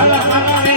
ভালো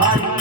भाई